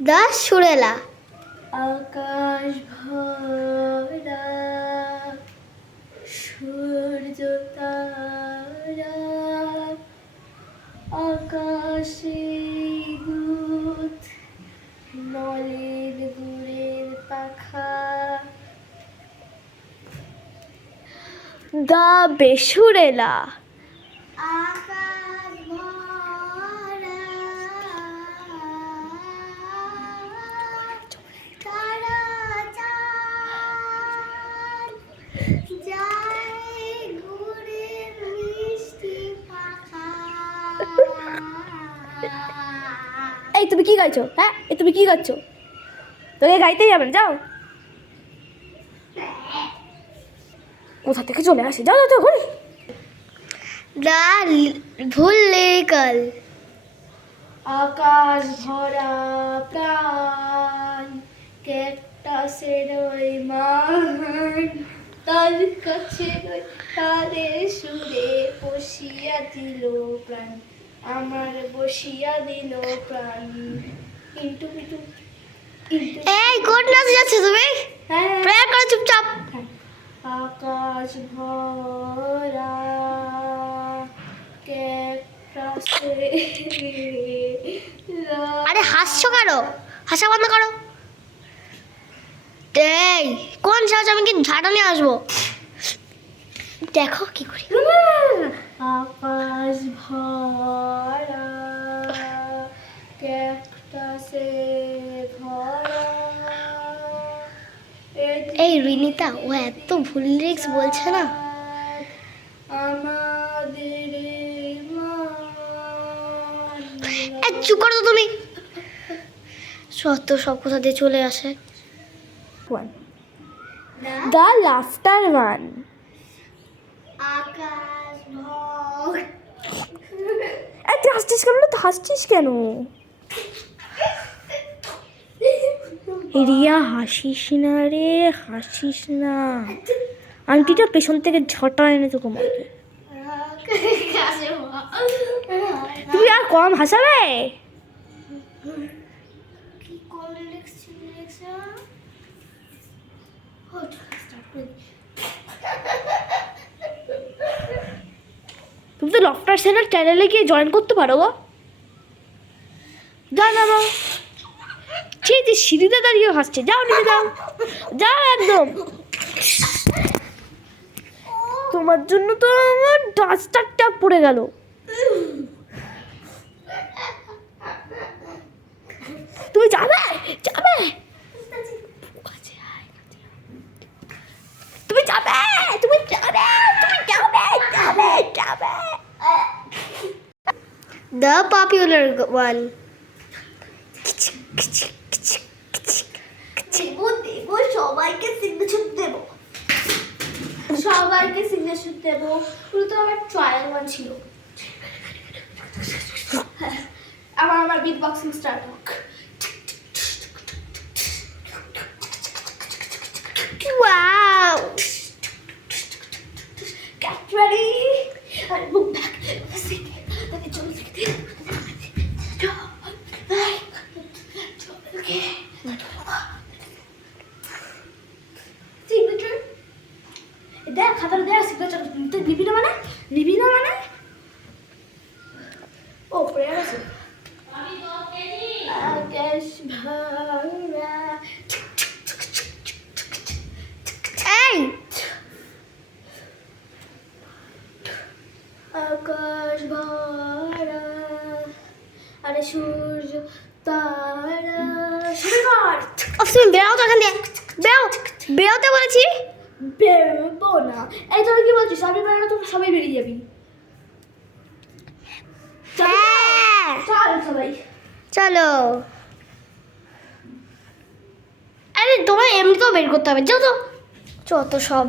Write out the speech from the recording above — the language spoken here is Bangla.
দা সুরেলা। আকাশ ভরা সূর্য তারা, আকাশে দুধ নলের গুড়ের পাখা। দা বেসুরেলা। আকাশ ভরা তারা চাঁদ, যায় ঘুরে মিষ্টি পাখা। এই তুমি কি গাইছো? হ্যাঁ, এই তুমি কি গাচ্ছো? তোকে গাইতেই যাবে না, যাও। কোথা থেকে চলে আসে, যাও যাও ঘুরে। দা ভুল লিরিক্যাল। আকাশ ভরা প্রাণ, ক্যাকটাসের ওই মান, তার কাছে তাদের সুরে বসিয়া দিল প্রাণ, আমার বসিয়া দিল প্রাণ। ইন্টু পিটু ইন্টু। এই কোন নাচে যাচ্ছ তুমি? হ্যাঁ, প্রেয়ার করো চুপচাপ। আকাশ ভরা ক্যাকটাসে। আরে হাসছো কেন? হাসা বন্ধ করো। এই কোন সাহস, আমি কি ঝাড়া নিয়ে আসবো? দেখো কি করি। আকাশ ভরা ক্যাকটাসে ভরা। এই রিনিতা, ও এত ভুল লিরিক্স বলছে না। আমাদের এই চুপ করো তো তুমি। সত্য সব কোথা দিয়ে চলে আসে। The laughter one. আকাশ ভরা। এই তুই হাসছিস কেন? তো হাসছিস কেন? রিয়া হাসিস না রে, হাসিস না। আন্টিটা পেছন থেকে ঝটা এনে তোকে মারবে। তুমি আর কম হাসাবে। কি কোন লিরিক্স ছিল লিরিক্স? তুমি তো লফটার সেনার চ্যানেলে গিয়ে জয়েন করতে পারো গো। যাও না বাবা, ঠিক যে সিঁড়িতে দাঁড়িয়ে হাসছে। যাও নিচে যাও, যাও একদম। তোমার জন্য তো আমার ডাস্টারটা পড়ে গেল। তুমি যাবে যাবে, তুমি যাবে, তুমি যাবে, তুমি যাবে যাবে যাবে। The popular one. সবাইকে সিগনেচার দেব, সবাইকে সিগনেচার দেবো। পুরো তো আমার ট্রায়াল ওয়ান ছিল। আমার বিট বক্সিং স্টার্ট হোক। Wow. Get ready and move back. Sit. Let me jump. Okay. Signature. দেখ খাতাটা দেখ, সিগনেচার তুই নিবি না মানে? নিবি না মানে? ও প্রেয়ার আছে। আকাশ ভরা। এই আকাশ ভরা, আরে সূর্য তারা। শুরু কর। তুমি বেরাও তো এখান দিয়ে, বেরাও, বেরাতে বলেছি। বেরোবো না। এই তুমি কি বলছিস? আমি বেরোলে তো সবাই বেরিয়ে যাবি। হ্যাঁ চল সবাই। চলো। আরে তোমার এমনিতেও বের করতে হবে, যাও তো। যত সব